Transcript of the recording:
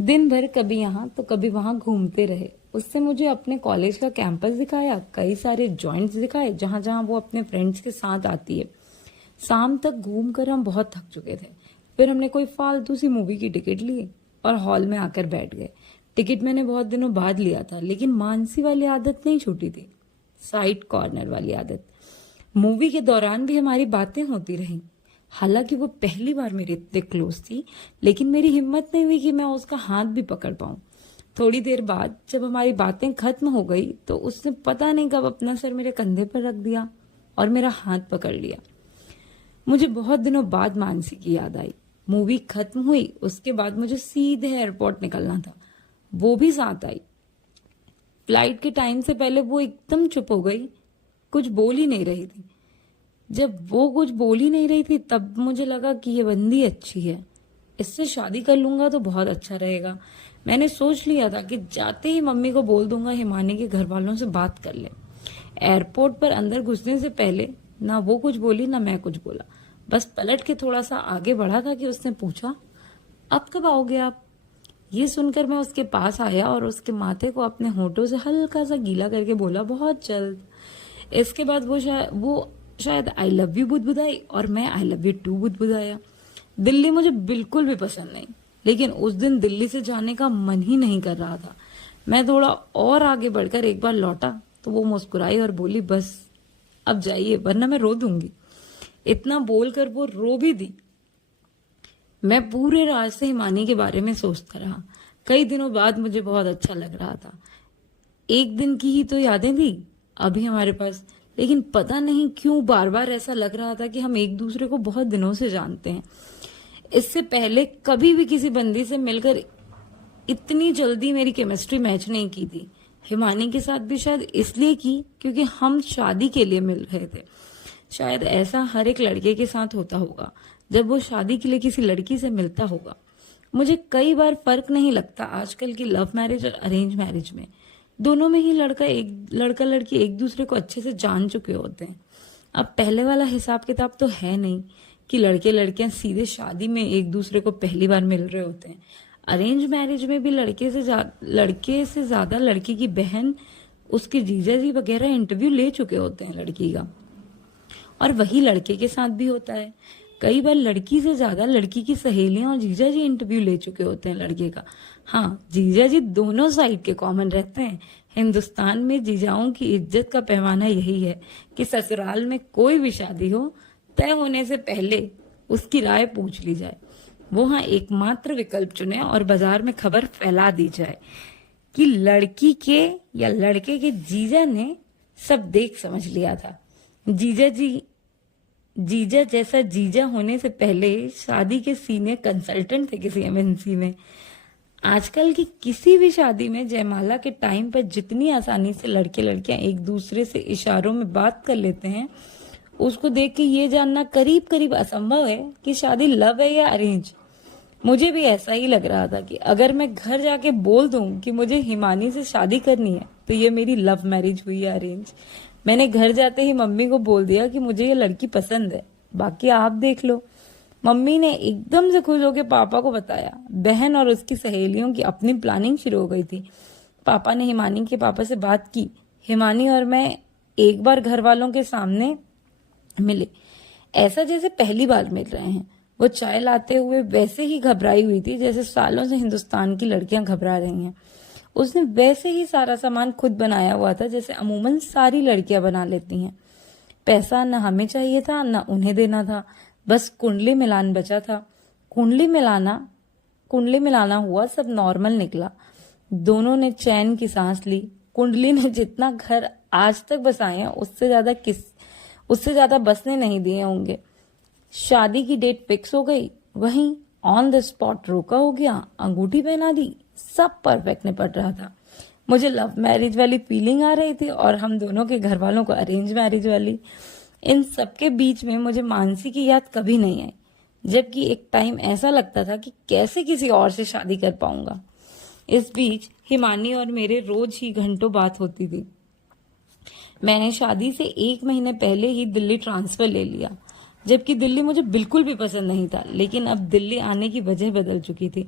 दिन भर कभी यहाँ तो कभी वहां घूमते रहे। उससे मुझे अपने कॉलेज का कैंपस दिखाया, कई सारे जॉइंट्स दिखाए जहां जहां वो अपने फ्रेंड्स के साथ आती है। शाम तक घूमकर हम बहुत थक चुके थे। फिर हमने कोई फालतू सी मूवी की टिकट ली और हॉल में आकर बैठ गए। टिकट मैंने बहुत दिनों बाद लिया था, लेकिन मानसी वाली आदत नहीं छूटी थी, साइड कॉर्नर वाली आदत। मूवी के दौरान भी हमारी बातें होती रहीं। हालांकि वो पहली बार मेरे इतने क्लोज थी, लेकिन मेरी हिम्मत नहीं हुई कि मैं उसका हाथ भी पकड़ पाऊं। थोड़ी देर बाद जब हमारी बातें खत्म हो गई तो उसने पता नहीं कब अपना सर मेरे कंधे पर रख दिया और मेरा हाथ पकड़ लिया। मुझे बहुत दिनों बाद मानसी की याद आई। मूवी खत्म हुई, उसके बाद मुझे सीधे एयरपोर्ट निकलना था। वो भी साथ आई। फ्लाइट के टाइम से पहले वो एकदम चुप हो गई, कुछ बोल ही नहीं रही थी। जब वो कुछ बोल ही नहीं रही थी तब मुझे लगा कि ये बंदी अच्छी है, इससे शादी कर लूंगा तो बहुत अच्छा रहेगा। मैंने सोच लिया था कि जाते ही मम्मी को बोल दूंगा हिमानी के घर वालों से बात कर ले। एयरपोर्ट पर अंदर घुसने से पहले ना वो कुछ बोली ना मैं कुछ बोला। बस पलट के थोड़ा सा आगे बढ़ा था कि उसने पूछा, अब कब आओगे आप? ये सुनकर मैं उसके पास आया और उसके माथे को अपने होठों से हल्का सा गीला करके बोला, बहुत जल्द। इसके बाद वो शायद आई लव यू बुदबुदाई और मैं आई लव यू टू बुदबुदाया। दिल्ली मुझे बिल्कुल भी पसंद नहीं, लेकिन उस दिन दिल्ली से जाने का मन ही नहीं कर रहा था। मैं थोड़ा और आगे बढ़कर एक बार लौटा तो वो मुस्कुराई और बोली, बस अब जाइए वरना मैं रो दूंगी। इतना बोलकर वो रो भी दी। मैं पूरे रात से हिमानी के बारे में सोचता रहा। कई दिनों बाद मुझे बहुत अच्छा लग रहा था। एक दिन की ही तो यादें थी अभी हमारे पास, लेकिन पता नहीं क्यों बार बार ऐसा लग रहा था कि हम एक दूसरे को बहुत दिनों से जानते हैं। इससे पहले कभी भी किसी बंदी से मिलकर इतनी जल्दी मेरी केमिस्ट्री मैच नहीं की थी। हिमानी के साथ भी शायद इसलिए की क्योंकि हम शादी के लिए मिल रहे थे। शायद ऐसा हर एक लड़के के साथ होता होगा जब वो शादी के लिए किसी लड़की से मिलता होगा। मुझे कई बार फर्क नहीं लगता आजकल की लव मैरिज और अरेंज मैरिज में। दोनों में ही लड़का लड़की एक दूसरे को अच्छे से जान चुके होते हैं। अब पहले वाला हिसाब किताब तो है नहीं कि लड़के लड़कियां सीधे शादी में एक दूसरे को पहली बार मिल रहे होते हैं। अरेंज मैरिज में भी लड़के से ज्यादा लड़की की बहन, उसके जीजा जी वगैरह इंटरव्यू ले चुके होते हैं लड़की का। और वही लड़के के साथ भी होता है। कई बार लड़की से ज्यादा लड़की की सहेलियां और जीजा जी इंटरव्यू ले चुके होते हैं लड़के का। हाँ, जीजा जी दोनों साइड के कॉमन रहते हैं। हिंदुस्तान में जीजाओं की इज्जत का पैमाना यही है कि ससुराल में कोई भी शादी हो, तय होने से पहले उसकी राय पूछ ली जाए। वो हाँ एकमात्र विकल्प चुने और बाजार में खबर फैला दी जाए कि लड़की के या लड़के के जीजा ने सब देख समझ लिया था। जीजा जैसा जीजा होने से पहले शादी के सीनियर कंसल्टेंट थे किसी एमएनसी में। आजकल की किसी भी शादी में जयमाला के टाइम पर जितनी आसानी से लड़के लड़कियां एक दूसरे से इशारों में बात कर लेते हैं, उसको देख के ये जानना करीब करीब असंभव है कि शादी लव है या अरेंज। मुझे भी ऐसा ही लग रहा था कि अगर मैं घर जाके बोल दूं कि मुझे हिमानी से शादी करनी है तो ये मेरी लव मैरिज हुई या अरेंज। मैंने घर जाते ही मम्मी को बोल दिया कि मुझे ये लड़की पसंद है, बाकी आप देख लो। मम्मी ने एकदम से खुश होकर पापा को बताया। बहन और उसकी सहेलियों की अपनी प्लानिंग शुरू हो गई थी। पापा ने हिमानी के पापा से बात की। हिमानी और मैं एक बार घर वालों के सामने मिले, ऐसा जैसे पहली बार मिल रहे हैं। वो चाय लाते हुए वैसे ही घबराई हुई थी जैसे सालों से हिंदुस्तान की लड़कियां घबरा रही हैं। उसने वैसे ही सारा सामान खुद बनाया हुआ था जैसे अमूमन सारी लड़कियां बना लेती हैं। पैसा न हमें चाहिए था न उन्हें देना था, बस कुंडली मिलान बचा था। कुंडली मिलाना हुआ, सब नॉर्मल निकला। दोनों ने चैन की सांस ली। कुंडली ने जितना घर आज तक बसाए हैं उससे ज्यादा बसने नहीं दिए होंगे। शादी की डेट फिक्स हो गई, वहीं ऑन द स्पॉट रोका हो गया, अंगूठी पहना दी, सब परफेक्ट निपट रहा था। मुझे लव मैरिज वाली फीलिंग आ रही थी और हम दोनों के घर वालों को अरेंज मैरिज वाली। इन सबके बीच में मुझे मानसी की याद कभी नहीं आई, जबकि एक टाइम ऐसा लगता था कि कैसे किसी और से शादी कर पाऊंगा। इस बीच हिमानी और मेरे रोज ही घंटों बात होती थी। मैंने शादी से 1 महीने पहले ही दिल्ली ट्रांसफर ले लिया, जबकि दिल्ली मुझे बिल्कुल भी पसंद नहीं था, लेकिन अब दिल्ली आने की वजह बदल चुकी थी।